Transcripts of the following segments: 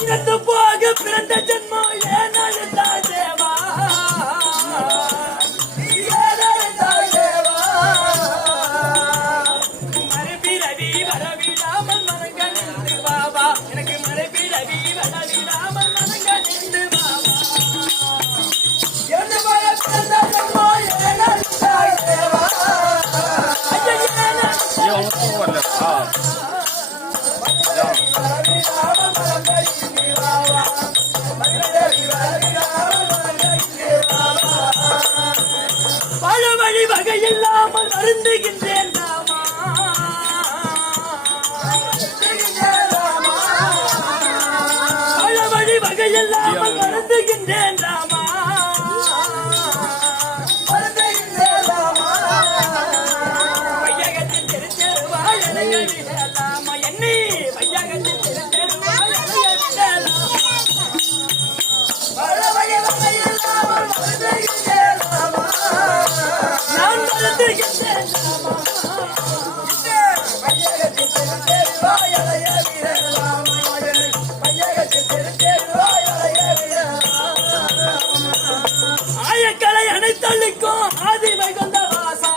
இறந்து போக பிறந்த ஜென்மம் ஏனழுத்தா தேவா மறுபிறவி வரவிடாமல் மனங்கணிந்து பாபா எனக்கு மறுபிறவி வரவிடாமல் மனங்கணிந்து பாபா இறந்து போக பிறந்த ஜென்மம் ஏனழுத்தா தேவா பழமொழி வகையில்லாமல் வருந்துகின்றேன் ராமா பழமொழி வகையில்லாமல் வருந்துகின்றேன் ராமா வையகத்தில் திருச்செருவாய் அழகவிடலாமா என்னை வையகத்தில் திருச்செருவாய் அழகவிடலாமா பழமொழி வகையில்லாமல் வருந்துகின்றேன் ராமா நான் வருந்துகின்றேன் ராமா வையகத்தில் திருச்செருவாய் அழகவிடலாமா வையகத்தில் திருச்செருவாய் அழகவிடலாமா ஆயக்கலை அனைத்தளிக்கும் ஆதி வைகுந்த வாசா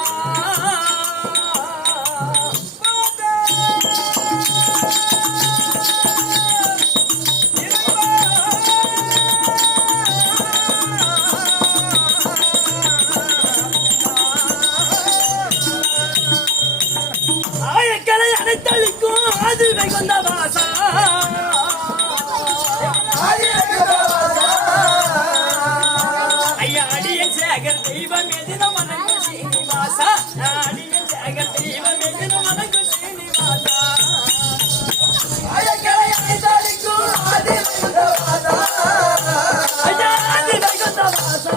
ஆயக்கலை அனைத்தளிக்கும் ஆதி வைகுந்த வாசா ஐயா அடியன் சேகர் தெய்வம் எதிரும் வணங்கு சீனிவாசா அடியன் சேகர் தெய்வம் எதிரும் வணங்கு சீனிவாசா ஆயக்கலை அனைத்தளிக்கும் ஆதி வைகுந்த வாசா ஐயா ஆதி வைகுந்த வாசா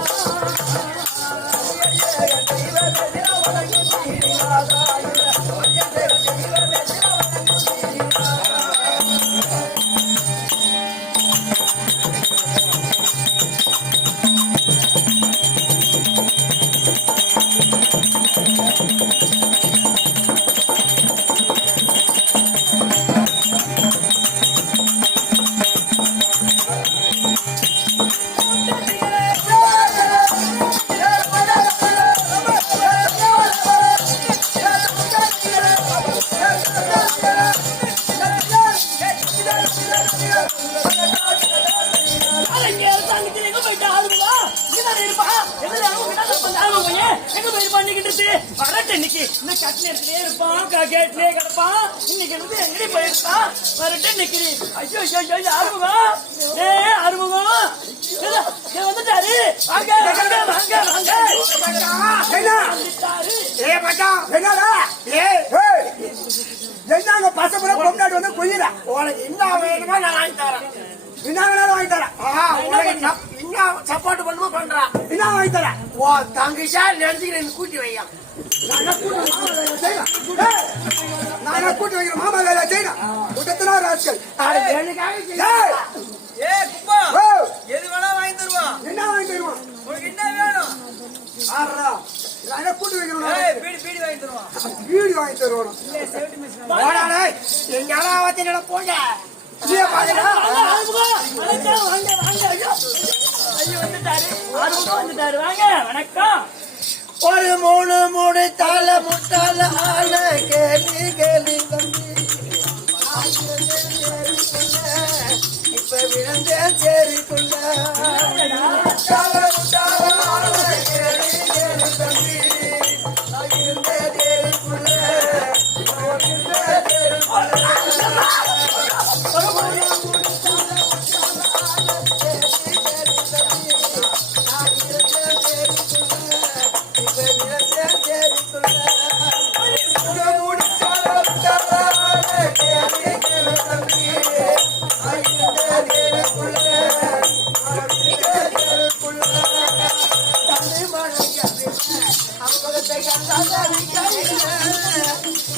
என்னங்க பசப்புற கொண்டாடி வந்து கொய்யில உனக்கு என்ன வேணுமோ நான் வாங்கி தரேன். என்ன வேணாலும் வாங்கி தரேன். சப்போர்ட் பண்ணுமோ பண்றான். என்ன வாங்கி தரேன்? ஓ தங்கிஷா நினைச்சுக்கிறேன் கூட்டி வையா. நான் கூட்டி வைக்கிற மாமா வேலை செய்யணும். கூட்டத்தினா ராஸ்கல். எது வேணா வாங்கி தருவான். என்ன வாங்கி தருவான்? உனக்கு என்ன வேணும்? ஆறா நான் கூட்டி வைக்கணும். பீடி வாங்கி தருவான். பீடி வாங்கி தருவான். எங்க போங்க. ஒரு மூணு மூணு தாள முட்டாள ஆள கேள்வி கேள்வி இப்ப விழுந்தேன் சேரிக்குள்ள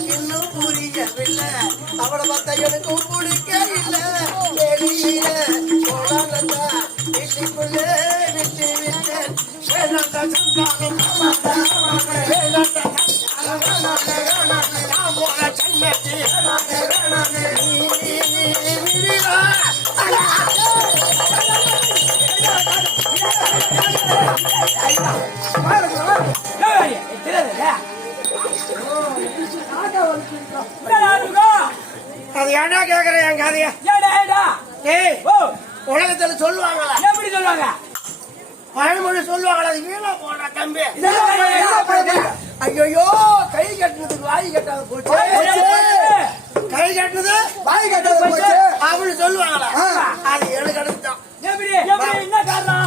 இன்னும் புரியவில்லை அவளை பார்த்தா எனக்கும் பிடிக்க இல்லை வெளியில வீட்டுக்குள்ள விட்டு விட்டேன் அது ஏன்டா கேக்குறேன் என் கதைய? ஏய், உலகத்துல சொல்லுவாங்களா? எப்படி சொல்லுவாங்க? பழமொழி சொல்லுவாங்களா? அது வீணா போனா தம்பி. ஐயோ, கை கட்டுனதுக்கு வாய் கட்டாத போச்சு. கை கட்டுனது வாய் கட்டாத போச்சு அப்படின்னு சொல்லுவாங்களா? அது எனக்கு அடுத்துதான். எப்படி என்ன காரணம்?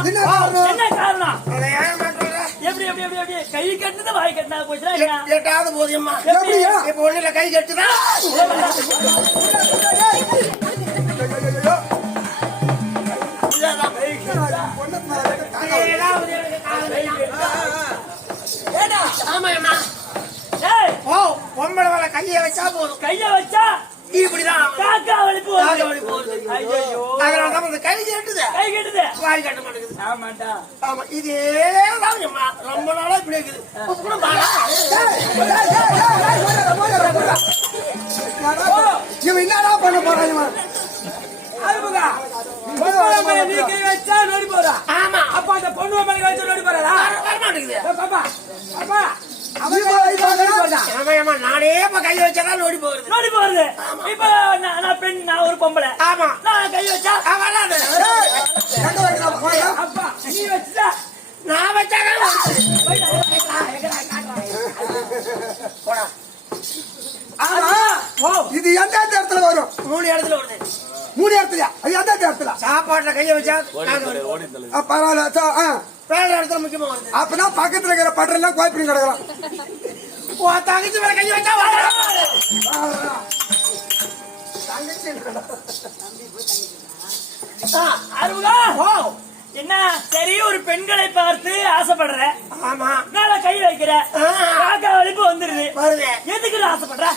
என்ன காரணம்? அதை ஏன் மாட்டேற? எப்படி எப்படி எப்படி எப்படி கை கட்டுனது வாய் கட்டினா போச்சுன்னா என்ன? எட்டாவது போதியம்மா. எப்படியா? இப்ப ஒண்ணுல கை கட்டுதா? ஆமாம்மா. ஏய், பொம்பளை வர கையை வச்சா போதும். கைய வச்சா இப்படிதான் காக்கா வலிப்பு காக்கா வலிப்பு வருது. ஐயோ, அதனாலதான் இந்த கை கட்டுது, கை கட்டுது. வாய் கட்ட மாட்டேங்குது. ஆமாண்டா. ஆமா, இதேதான் அம்மா. ரொம்ப நாளா இப்படி இருக்குது. கூட பாரா. இவன் என்னடா பண்ண போறான் இவன்? அருமுகா, பொம்பளை மேல நீ கை வச்சா நோடி போறா. ஆமா, அப்ப அந்த பொண்ணு மேல கை வச்சா நோடி போறாரா? வர மாட்டேங்குது. பாப்பா பாப்பா ஆமா, நானே இப்ப கை வச்சாதான் நோடி போகுது. நோடி போறது. இப்ப நான் பெண், நான் ஒரு பொம்பளை. ஆமா, நான் கை வச்சா வராது. அப்பா நீ வச்சுட்டா நான் வச்சாதான் போடா. இது எந்த இடத்துல வரும்? 3 இடத்துல வருது. 3 இடத்துலயா? அது எந்த இடத்துல? சாப்பாட்டுல கையை வச்சா பரவாயில்ல. வேற இடத்துல முக்கியமா வருது. அப்பனா பக்கத்துல இருக்கிற பட்டரெல்லாம் கோயப்படி கிடக்கலாம். தங்கச்சி மேல கையை வச்சா அருமுகா, என்ன சரி, ஒரு பெண்களை பார்த்து ஆசைப்படுற. ஆமா, மேல கை வைக்கிற, காக்கா வலிப்பு வந்துருது. வருது. எதுக்கு ஆசைப்படுற?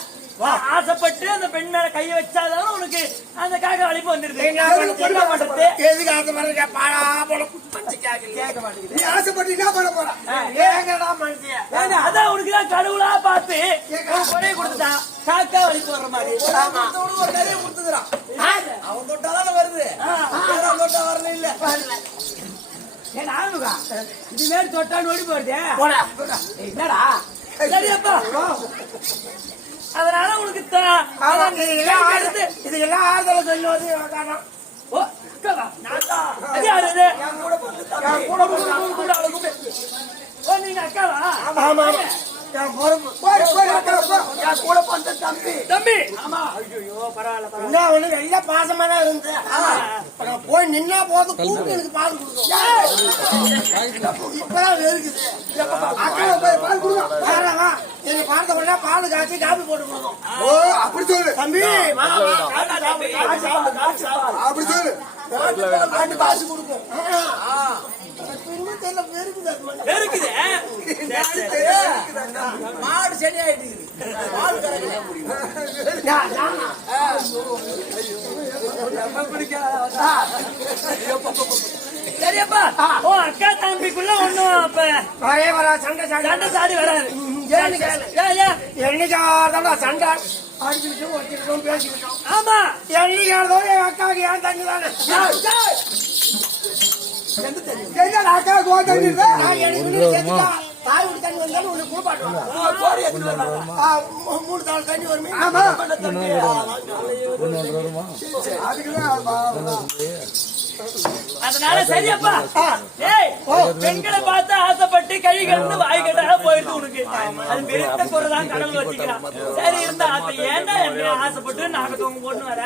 ஆசைப்பட்டு அந்த பெண் மேல கைய வச்சாதான் உனக்கு அந்த காக்கா வலிப்பு வந்துருது. என்ன பண்றது? எதுக்கு ஆசைப்படுற? பாடா போல குச்சி கேட்க மாட்டேங்குது. நீ ஆசைப்பட்டு என்ன பண்ண போற? ஏங்கடா மனுஷன்? அதான் உனக்குதான் கடவுளா பார்த்து கொடையை கொடுத்துட்டான், காக்கா வலிப்பு வர்ற மாதிரி. நிறைய கொடுத்துக்கிறான். அவன் தொட்டாதான் வருது, தொட்டா வரல இல்ல. ஏன் ஆளுகா இது மாதிரி தொட்டா நோடி போறது? போடா. என்னடா சரியப்பா. அதனால உனக்கு இது எல்லாம் ஆறுதல சொல்லுவது காரணம். ஓ, அக்காவா? நான்தான். அது யாரு இது? ஓ, நீங்க அக்காவா? ஆமா, என் பொறுப்பு. என் கூட பண்ற தம்பி. தம்பி. ஆமா. ஐயோ, பரவாயில்ல என்ன ஒண்ணு எல்லாம் பாசமா தான் இருந்து. போய் நின்னா போது கூப்பிட்டு எனக்கு பால் கொடுக்கும். இப்பதான் வெறுக்குது. அக்காவை போய் பால் கொடுங்க. எனக்கு பார்த்த உடனே பால் காய்ச்சி காப்பி போட்டு கொடுக்கும். ஓ, அப்படி சொல்லு தம்பி, வா, வா, காப்பி சாப்பிடு, காப்பி சாப்பிடு, காப்பி சாப்பிடு. அப்படி சொல்லு. காசு கொடுக்கும். திரும்ப தெரியல, வெறுக்குது அது மாதிரி. இருக்குது. மாடு சரி ஆயிட்டு மாடு சரியப்பா. ஓ, அக்கா தம்பிக்குள்ள ஒண்ணும் அப்ப வரே வரா சண்டை சண்டை சாடி வராது. என்னைக்காதான் சண்டை அடிச்சுக்கிட்டோம், வச்சுக்கிட்டோம், பேசிக்கிட்டோம். ஆமா, என்னைக்காதான் என் அக்காவுக்கு ஏன் தண்ணி தானே அக்கா கோவம் தங்கிருந்தா தாய் வீட்டு தண்ணி வந்தாலும் உனக்கு குளிப்பாட்டுவாங்க. 3 தாள் தண்ணி வருமே. அதனால சரியப்பா. ஏய், பெண்களை பார்த்து ஆசைப்பட்டு கை கட்டு வாய் கட்டாக போயிடுது உனக்கு. அது பெருத்த குறைதான் கடவுள் வச்சுக்கிறான். சரி இருந்தா அது ஏன்டா என்ன ஆசைப்பட்டு நாங்க தூங்க போட்டு வர?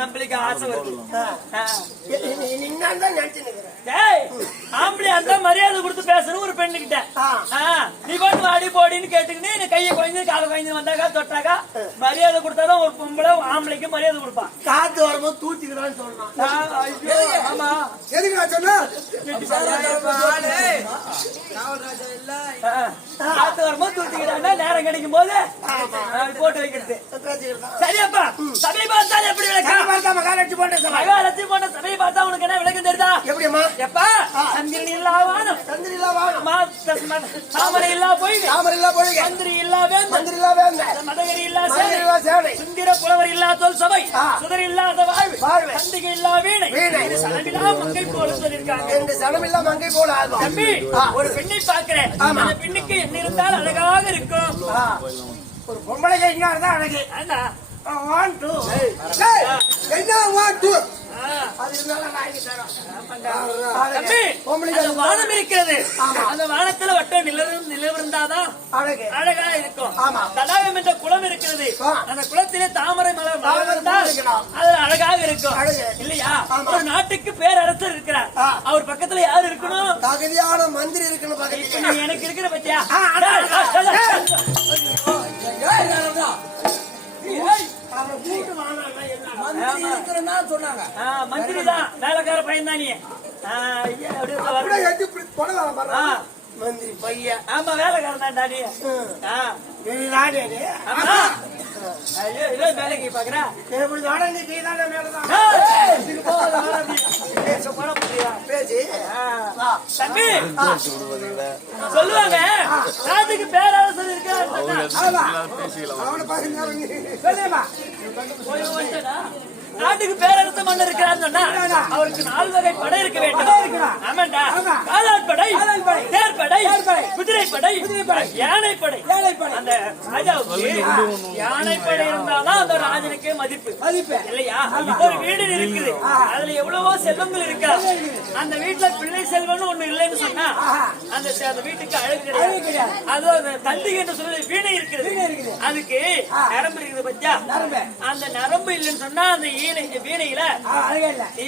ஆம்பளைக்கு ஆசை வருது. ஆம்பளை அந்த மரியாதை கொடுத்து பேசணும் ஒரு பெண்ணுகிட்ட. நீ போட்டு வாடி போடின்னு கேட்டுக்கிட்டு கையை குழந்தை கால குழந்தை வந்தாக்கா தொட்டாக்கா மரியாதை கொடுத்தாதான் ஒரு பொம்பளை ஆம்பளைக்கு மரியாதை கொடுப்பான். காத்து வரும்போது தூத்திக்கிறான்னு சொல்றான். ஆமா, எதுக்கு நான் சொன்னேன்? காத்து வரும்போது தூத்திக்கிறான்னா நேரம் கிடைக்கும் போது போட்டு வைக்கிறது. சரியாப்பா, சபை பார்த்தாலும் எப்படி மகாலட்சுமி போன்ற சபை. மகாலட்சுமி போன்ற சபையை பார்த்தா உனக்கு என்ன விளக்கம் தெரியுதா? எப்படிம்மா? எப்பா சந்திரன் இல்லா வானம், சந்திரி இல்லா வானம், தாமரை இல்லா பொய்கை, தாமரை இல்லா பொழுகை, மந்திரி இல்லா வேந்தன், மந்திரி இல்லா வேந்தன், மதகரி இல்லா மந்திரி இல்லா சேனை, சுந்தர புலவர் இல்லா தோல் சபை, சுதர் இல்லாத வாழ்வு, வாழ்வு, சந்திகை இல்லா வீணை, வீணை, இது சனமிலா மங்கை போல சொல்லியிருக்காங்க. இந்த சனமில்லா மங்கை போல ஆகும். தம்பி ஒரு பெண்ணை பார்க்கிறேன், அந்த பெண்ணுக்கு என்ன இருந்தால் அழகாக இருக்கும். ஒரு பொம்பளை எங்க இருந்தா அழகு. அண்ணா 1 2 என்ன 1 2 அது இருந்தாலும் நான் இங்க தரோம். தம்பி அந்த வானம் இருக்கிறது, அந்த வானத்துல வட்டம் நிலவிருந்தாதான் அழகு அழகா இருக்கும். ஆமா. தடாகம் என்ற குளம் இருக்கிறது, அந்த குளத்திலே தாமரை மலர் மலர்ந்தால் அது அழகாக இருக்கும் இல்லையா? ஒரு நாட்டுக்கு பேரரசர் இருக்கிறார், அவர் பக்கத்துல யார் இருக்கணும்? தகுதியான மந்திரி இருக்கணும் பக்கத்துல. நீ எனக்கு இருக்கிற பத்தியா? அவரை கூட்டு வாங்க என்ன மந்திரி இருக்கிறேன்னா சொன்னாங்க. மந்திரி தான், வேலைக்கார பையன் தான் நீ. அப்படியே எட்டி போடலாம் பாரு. மந்திரி பையன். ஆமா வேலைக்காரன் தான் டாடி. நீ தானே நீ? ஐயோ இவன் வேலைக்கு பாக்குறா. எப்படி தானே நீ கீழே மேலதான் பேசி தம்பி சொல்லுவாங்க நாட்டுக்கு பேரரசர் இருக்காரு. அவனை பாருங்க. நாட்டுக்கு பேரரசு மன்னர் இருக்கிறார் சொன்னா அவருக்கு 4 வகை படை இருக்க வேண்டும். ஆமாண்டா, காலாட்படை, தேர்ப்படை, குதிரைப்படை, யானைப்படை. அந்த ராஜாவுக்கு யானைப்படை இருந்தாதான் அந்த ராஜனுக்கே மதிப்பு இல்லையா? ஒரு வீடு இருக்குது, அதுல எவ்வளவோ செல்வங்கள் இருக்கா, அந்த வீட்டுல பிள்ளை செல்வம் ஒண்ணு இல்லைன்னு சொன்னா அந்த வீட்டுக்கு அழகு கிடையாது. அது அந்த தந்தி என்று சொல்றது வீணை இருக்கிறது, அதுக்கு நரம்பு இருக்குது பத்தியா? அந்த நரம்பு இல்லைன்னு சொன்னா அந்த வீணையில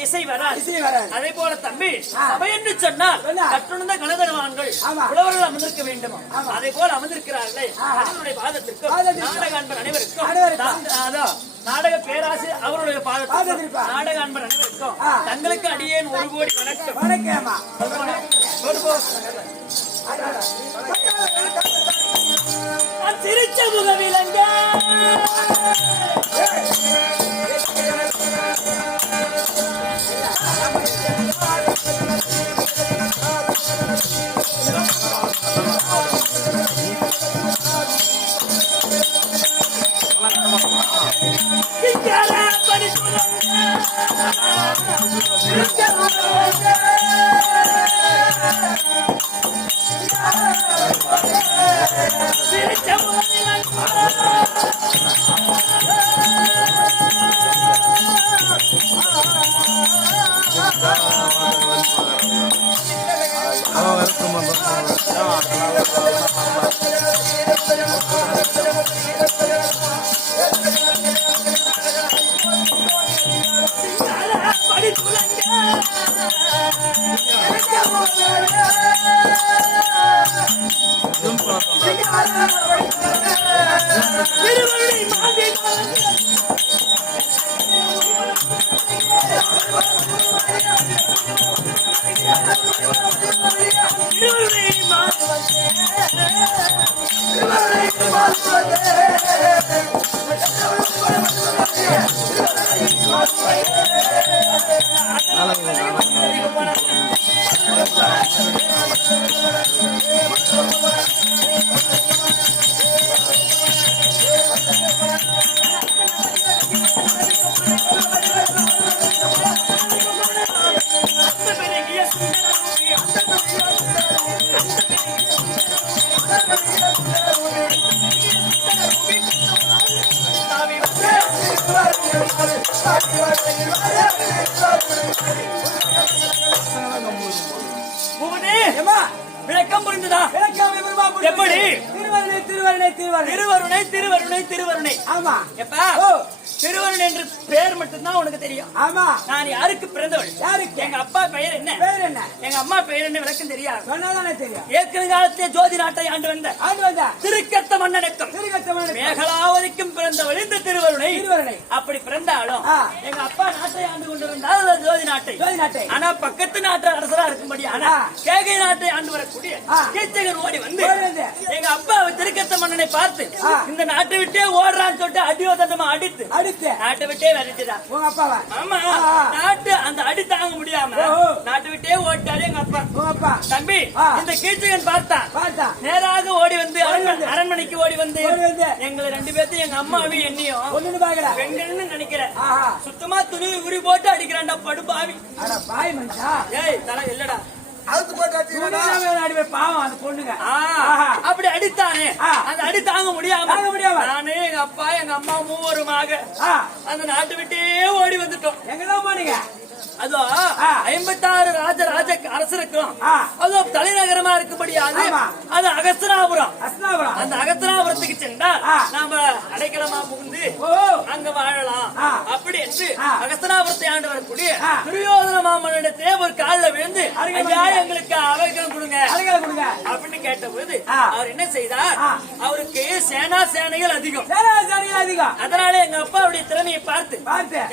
இசை வராது. அதே போல தம்பி சபை என்று சொன்னால் கற்றுணர்ந்த கணதனவான்கள் புலவர்கள் அமர்ந்திருக்க வேண்டும். அதே போல அமர்ந்திருக்கிறார்களே அவருடைய பாதத்திற்கும் நாடக அன்பர் அனைவருக்கும் நாடக பேராசை அவருடைய பாதத்திற்கும் நாடக அன்பர் அனைவருக்கும் தங்களுக்கு அடியேன் 1 கோடி வணக்கம். சிரிச்ச முகவிலங்க விளக்கம் புரிந்ததா? எப்படி? திருவருணை. ஆமா. எப்பா திருவருணை என்று பெயர் மட்டும்தான் உனக்கு தெரியும். ஆமா. நான் யாருக்கு பிறந்தவள்? யாருக்கு? எங்க அப்பா பெயர் என்ன? எங்க அம்மா பெயர் என்ன? விளக்கம் தெரியாது. சொன்னாதானே தெரியும். ஏற்கனவே காலத்திலே ஜோதி நாட்டை ஆண்டு வந்த திருக்கத்த மன்னனுக்கும் மேகலாவதிக்கும் பிறந்தவள் இந்த திருவருணை. அப்படி பிறந்தாலும் எங்க அப்பா நாட்டை ஆண்டு கொண்டிருந்தால் ஜோதி நாட்டை. ஆனா பக்கத்து நாட்டு அரசரா இருக்கும்படி ஆனா கேகை நாட்டை ஆண்டு வரக்கூடிய கீச்சகன் ஓடி வந்து எங்க அப்பா திருக்கத்த மன்னனை பார்த்து இந்த நாட்டை விட்டே ஓடுறான்னு சொல்லிட்டு அடியோதமா அடித்து நாட்டை விட்டே விரட்டிதான். உங்க அப்பாவா? ஆமா, நாட்டு அந்த அடி தாங்க முடியாம நாட்டை விட்டே ஓட்டாரு எங்க அப்பா. தம்பி, இந்த கீச்சகன் பார்த்தா நேராக ஓடி வந்து அரண்மனைக்கு ஓடி வந்து எங்களை 2 பேர்த்தையும் எங்க அம்மாவையும் என்னையும் பெண்கள்னு நினைக்கிறேன் சுத்தமா துணி உரி போட்டு அடிக்கிறான்டா படுபாவி. ஏய் தலை இல்லடா அழுத்து போட்டு அடிச்சுக்கிறேன். பாவம் அந்த பொண்ணுங்க. அப்படி அடித்தானே அந்த அடி தாங்க முடியாம நானு எங்க அப்பா எங்க அம்மா மூவருமாக அந்த நாட்டை விட்டே ஓடி வந்துட்டோம். எங்கதான் போனீங்க? அதோ 56 ராஜ அரசருக்கும் அதோ தலைநகரமா இருக்கும்படியாது அது அகஸ்தனாபுரம். அந்த அகஸ்தனாபுரத்துக்கு சென்றால் நாம அடைக்கலமா புகுந்து அங்க வாழலாம் அப்படி என்று அகஸ்தனாபுரத்தை ஆண்டு வரக்கூடிய துரியோதன மாமனிடத்தே ஒரு காலில் விழுந்து ஐயா எங்களுக்கு அவைக்கம் கொடுங்க அப்படின்னு கேட்ட போது அவர் என்ன செய்தார்? அவருக்கு சேனைகள் அதிகம். அதனால எங்க அப்பாவுடைய திறமையை பார்த்து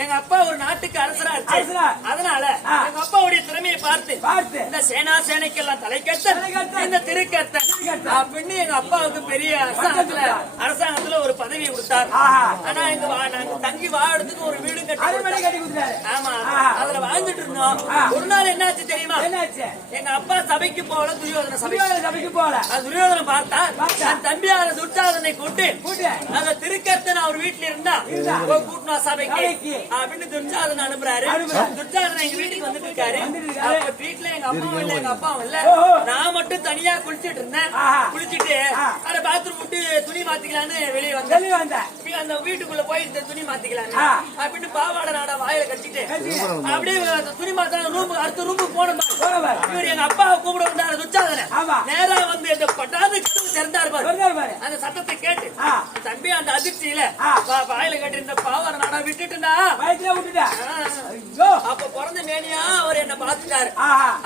எங்க அப்பா ஒரு நாட்டுக்கு அரசரா இருக்கு. அதனால எங்க அப்பாவுடைய திறமையை பார்த்து இந்த சேனைக்கெல்லாம் தலைக்கட்ட இந்த திருக்கட்ட அப்படின்னு எங்க அப்பாவுக்கு பெரிய அரசாங்கத்துல ஒரு பதவி கொடுத்தார். ஆனா எங்க நாங்க தங்கி வாழறதுக்கு ஒரு வீடு கட்டி கொடுத்தாரு. ஆமா, அதுல வாழ்ந்துட்டு இருந்தோம். ஒரு நாள் என்னாச்சு தெரியுமா? எங்க அப்பா சபைக்கு போல துரியோதன சபைக்கு போல துரியோதன பார்த்தா தன் தம்பியான துர்ச்சாதனை கூட்டு அந்த திருக்கர்த்தன் அவர் வீட்டுல இருந்தா கூட்டினா சபைக்கு அப்படின்னு துர்ச்சாதனை அனுப்புறாரு. துர்ச்சாதனை எங்க வீட்டுக்கு வந்துட்டு இருக்காரு. அப்ப வீட்டுல எங்க அம்மாவும் இல்ல எங்க அப்பாவும் இல்ல. நான் மட்டும் தனியா குளிச்சிட்டு இருந்தேன். குளிச்சுட்டு அதை பாத்ரூம் விட்டு துணி மாத்திக்கலான்னு வெளியே வந்தேன். அந்த வீட்டுக்குள்ள போய் துணி மாத்திக்கலான்னு அப்படின்னு பாவாடை நாடா வாயில கட்டிட்டு அப்படியே துணி மாத்த அடுத்த ரூமுக்கு போனோம். இவர் எங்க அப்பாவை கூப்பிட வந்தாரு துர்ச்சாதனை. நேரா வந்து இந்த பட்டாது கதவு திறந்தாரு பாரு. அந்த சத்தத்தை கேட்டு தம்பி அந்த அதிர்ச்சியில வாயில கட்டி இந்த பாவாடை நாடா விட்டுட்டுண்டா அப்ப பிறந்த மேனியா அவர் என்ன பார்த்துட்டாரு.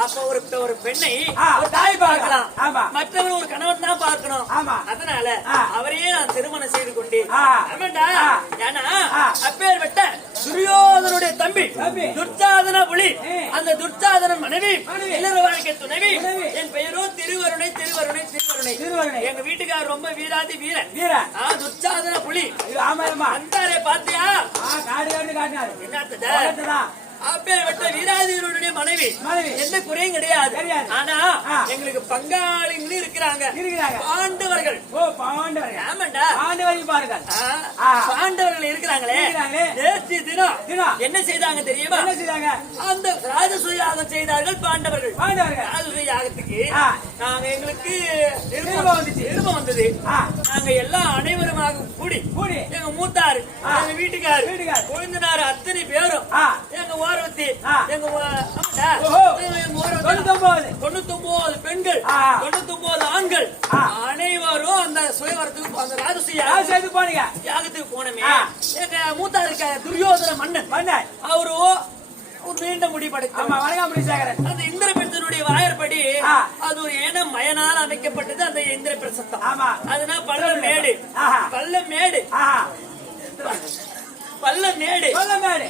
அப்ப ஒரு பெண்ணை ஒரு தாய் பார்க்கலாம், மற்றவர் ஒரு கணவன் தான் பார்க்கணும். அதனால அவரையே நான் திருமணம் செய்து கொண்டேன். ஏன்னா அப்பேர் வெட்ட துரியோதனுடைய தம்பி துர்ச்சாதன புலி, அந்த துர்ச்சாதன மனைவி இளர வாழ்க்கை துணைவி. என் பெயரோ திருவருணை. எங்க வீட்டுக்காரர் ரொம்ப வீராதி வீரன் துர்ச்சாதன புலி. அந்தாரே பாத்தியா? என்ன அப்பேற்பட்ட வீராதிகளுடைய மனைவி எந்த குறையும் கிடையாது. ஆனா எங்களுக்கு பங்காளின்னு இருக்கிறாங்க பாண்டவர்கள். பாண்டவர்கள் இருக்கிறாங்களே. நேற்று தினம் என்ன செய்தாங்க தெரியுமா? அந்த ராஜசூய யாகம் செய்தார்கள் பாண்டவர்கள். ராஜசூய யாகத்துக்கு நாங்க எங்களுக்கு விருப்பம் வந்தது. நாங்க எல்லாம் அனைவருமாக கூடி எங்க மூத்தாரு எங்க வீட்டுக்காரு கொழுந்தனாரு அத்தனை பேரும் எங்க ஓரவத்தி எங்க 99 பெண்கள் 99 ஆண்கள் அனைவரும் அந்த சுயவரத்துக்கு அந்த ராஜசூய யாகத்துக்கு போனமே. எங்க மூத்தாரு இருக்க துரியோதன மன்னன் அவரு நீண்ட முடிபடுத்த அந்த இந்திர பிரசனுடைய வாயற்படி அது ஒரு ஏன மயனால் அமைக்கப்பட்டது. அந்த இந்திர பிரசத்தம் அதனால பள்ளம் மேடு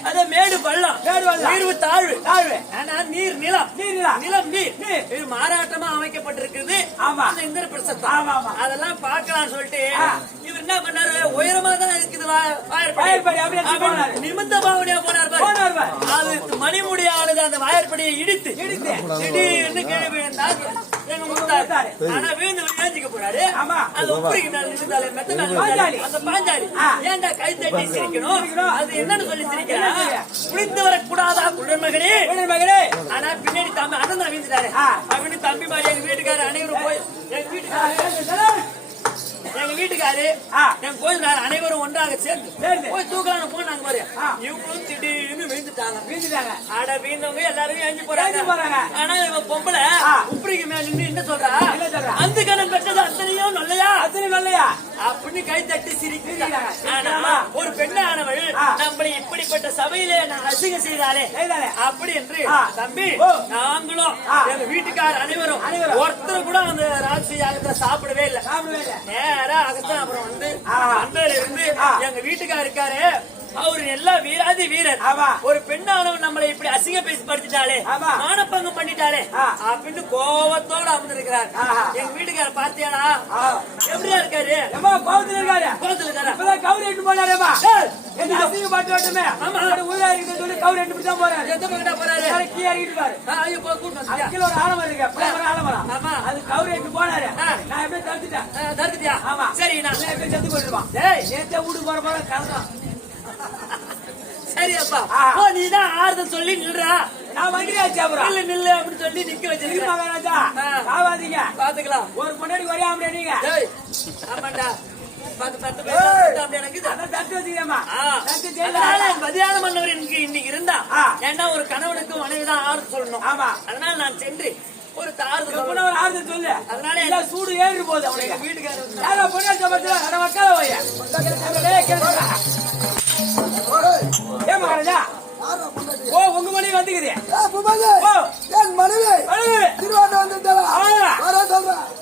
அத மேடு பள்ளம் நீர்வு தாழ்வு ஆனா நீர் நிலம் நீர் மாறாட்டமா அமைக்கப்பட்டிருக்குது. அந்த இந்திர பிரசத்தம் அதெல்லாம் பார்க்கலாம் சொல்லிட்டு இவர் என்ன பண்ணாரு? உயரமா தான் இருக்குது வாயற்படி. நிமிந்த பாவனையா போனார். அது மணிமுடியானது அந்த வாயற்படியை இடித்து திடீர்னு கீழே விழுந்தார் எங்க முத்தாரு. ஆனா வீழ்ந்து விழுந்துக்க போறாரு. அது உப்பரிக்கு மேல இருந்தாலே மெத்த மேல அந்த பாஞ்சாலி ஏன்டா கை தட்டி சிரிக்கணும்? அது என்னன்னு சொல்லி சிரிக்கிறா? குளித்து வரக்கூடாதா குழந்மகனே? ஆனா பின்னாடி தம்பி அண்ணன் வீழ்ந்துட்டாரு அப்படின்னு தம்பி மாதிரி எங்க வீட்டுக்காரர் அனைவரும் போய் எங்க வீட்டுக்காரு என் கோயில் அனைவரும் ஒன்றாக சேர்ந்து போய் தூக்கலான்னு போனாங்க பாரு. இவங்களும் திடீர்னு விழுந்துட்டாங்க. ஆட வீழ்ந்தவங்க எல்லாரும் ஏஞ்சி போறாங்க. ஆனா இவன் பொம்பளை உப்பரிக்கு மேல நின்று என்ன சொல்றா? அந்த கணம் பெற்றது அத்தனையும் நல்லையா அப்படின்னு கை தட்டி சிரிக்கிறாங்க. ஆனா ஒரு பெண்ணானவள் நம்மளை இப்படிப்பட்ட சபையிலே நான் அசிங்க செய்தாலே அப்படி என்று தம்பி நாங்களும் எங்க வீட்டுக்கார அனைவரும் ஒருத்தர் கூட அந்த ராசி யாகத்துல சாப்பிடவே இல்லை. நேரா அகஸ்தனாபுரம் வந்து அண்மையில இருந்து எங்க வீட்டுக்கார இருக்காரு அவரு எல்லா வீராதி வீரர். ஆமா. ஒரு பெண்ணானவன் நம்மளை இப்படி அசிங்க பேசி படுத்திட்டாலே, ஆமா. மானப்பங்கம் பண்ணிட்டாலே அப்படின்னு கோவத்தோட அமர்ந்திருக்கிறார். எங்க வீட்டுக்கார பாத்தியானா எப்படியா இருக்காரு? கோவத்துல இருக்காரு. கோவத்துல இருக்காரு. இப்பதான் கவுரி எட்டு போனாரேமா. என்ன அசிங்க பாட்டு வரட்டுமே. ஆமா, ஊரா இருக்குது சொல்லி கவுரி எட்டு தான் போறாரு. எந்த பக்கம் போறாரு? கீழே இறங்கிட்டு பாரு. ஐயோ கூட்டு கீழே ஒரு ஆலமரம் இருக்கு. ஒரு ஆலமரம். ஆமா. அது கவுரி எட்டு போனாரு. நான் எப்படியே தடுத்துட்டேன். தடுத்துட்டியா? ஆமா. சரி நான் எப்படியே செத்து போயிடுவான். நேத்தே வீட்டுக்கு போற போற கலந்தான். சரி அப்பா, நீதான் ஆறுதல் சொல்லி நில்றா. நான் வண்டியாச்சு அப்புறம் நில்லு நில்லு அப்படின்னு சொல்லி நிக்க வச்சிருக்கேன். மகாராஜா ஆவாதீங்க, பாத்துக்கலாம். ஒரு பொண்ணாடி ஒரே ஆம்பளை நீங்க. ஆமாண்டா, மதியான மன்னவர் எனக்கு இன்னைக்கு இருந்தா, ஏன்னா ஒரு கணவனுக்கு மனைவிதான் ஆறுதல் சொல்லணும். ஆமா, அதனால நான் சென்று ஒரு ஆறுதல் சொல்லு. அதனால எல்லாம் சூடு ஏறி போகுது. அவனுக்கு வீட்டுக்காரர் பொண்ணாச்ச ஏன் மகாராஜா? ஓ, உங்க மனைவி வந்துக்குது.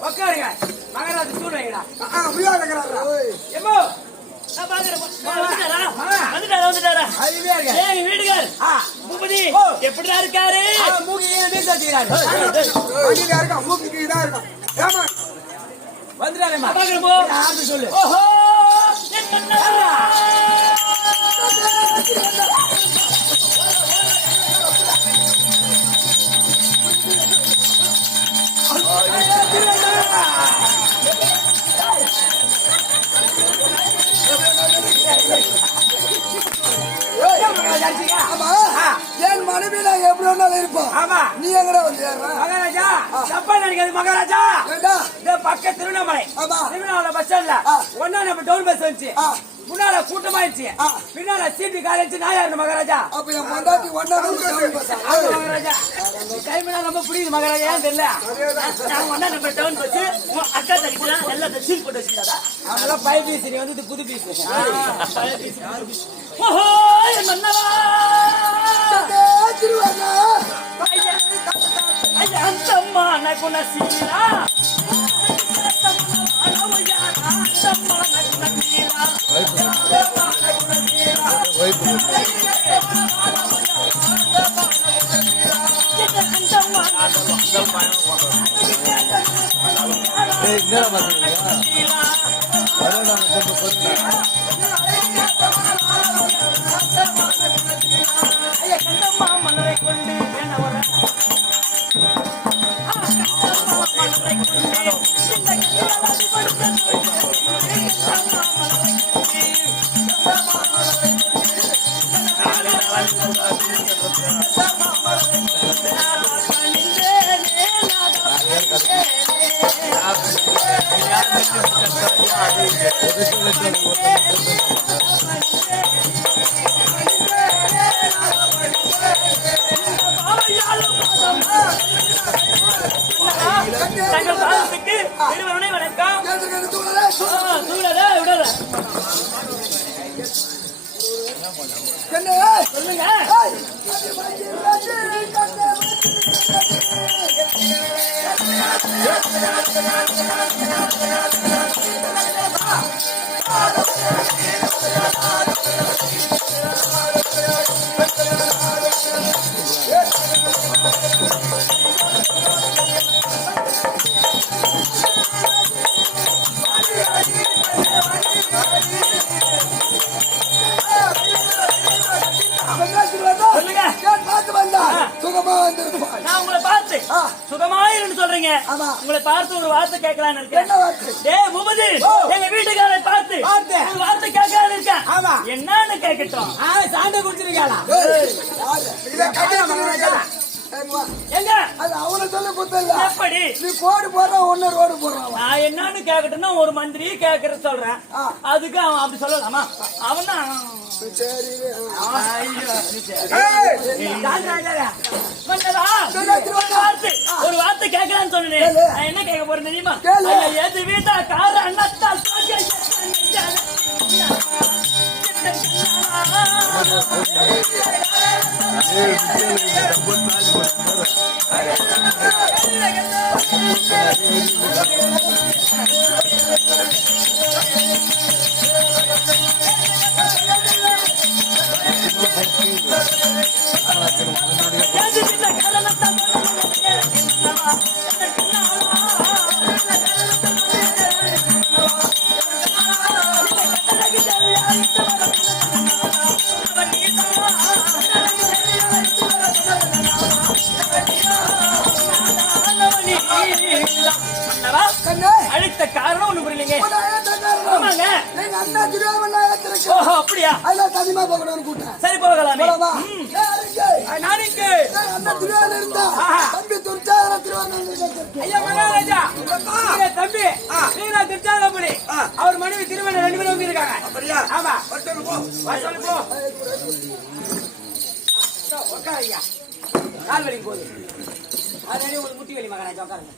உட்காருங்க மகாராஜா, சூடு வைங்கடா. எப்படிதான் இருக்காரு? வந்துடாரு சொல்லு. என் மனைவி நான் எப்படி வேணாலும் இருப்போம். ஆமா, நீ எங்கடா வந்து மகாராஜா? தப்பா நினைக்காது மகாராஜா. இந்த பக்க திருவண்ணாமலை திருவண்ணாமலை பஸ் ஸ்டாண்ட்ல ஒன்னா நம்ம டவுன் பஸ் வந்துச்சு. முன்னால கூட்டமாயிடுச்சு, பின்னால சீட்டு காலிச்சு நாயா இருக்கு மகாராஜா. அப்ப என் பொண்டாட்டி ஒன்னா மகாராஜா டைம் ரொம்ப புரியுது மகாராஜா. ஏன் தெரியல, ஒன்னா நம்ம டவுன் பஸ் அக்கா தனிக்கலாம் எல்லாம் சீட் போட்டு வச்சுட்டா. அதெல்லாம் பழைய பீஸ், நீ வந்து புது பீஸ். ஓஹோ மன்னவா అంతమ్మాన గుణశీలా மன்னரை கொண்டு சொல்லுங்க. நான் உங்களை பார்த்து சுகமாயிருந்து சொல்றீங்க. உங்களை பார்த்து ஒரு வார்த்தை கேட்கலான்னு இருக்கேன். முகமது, எங்க வீட்டுக்காரை பார்த்து ஒரு வார்த்தை கேட்கலான்னு இருக்கேன். என்னன்னு கேட்கட்டும்? சாண்டை குடிச்சிருக்காளா? எங்க அது அவனை சொல்ல குத்தல. எப்படி நீ கோடு போடுற ஒன்னு ரோடு போடுறான். நான் என்னன்னு கேட்கட்டும்னா ஒரு மந்திரி கேட்கற சொல்றேன். அதுக்கு அவன் அப்படி சொல்லலாமா? அவன் தான் சரி. ஒரு வார்த்தை கேட்கலான்னு சொன்னேன். நான் என்ன கேட்க போறேன் தெரியுமா? எது வீட்டா கார அண்ணாத்தால் காரணம் ஒண்ணு புரியலீங்க. ஆமாங்க. எங்க அண்ணா துரியோதனா ஏத்திருக்கு. ஓஹோ, அப்படியா? அதெல்லாம் தனிமா போகணும்னு கூட்டேன். சரி, போகலாமே. போலாமா? நான் இங்க அண்ணா துரியோதனா இருந்தா தம்பி துர்ச்சாதன துரியோதனா இருந்தா. ஐயா மகாராஜா, ஐயா தம்பி, நீங்க திருச்சாதனபடி அவர் மனைவி திருமணம் 2 பேரும் இருக்காங்க. அப்படியா? ஆமா, பட்டனு போ. வா சொல்லு போ. உட்கார் ஐயா, கால் வலி போகுது. அது உங்களுக்கு முட்டி வலி மகாராஜா, உட்காருங்க.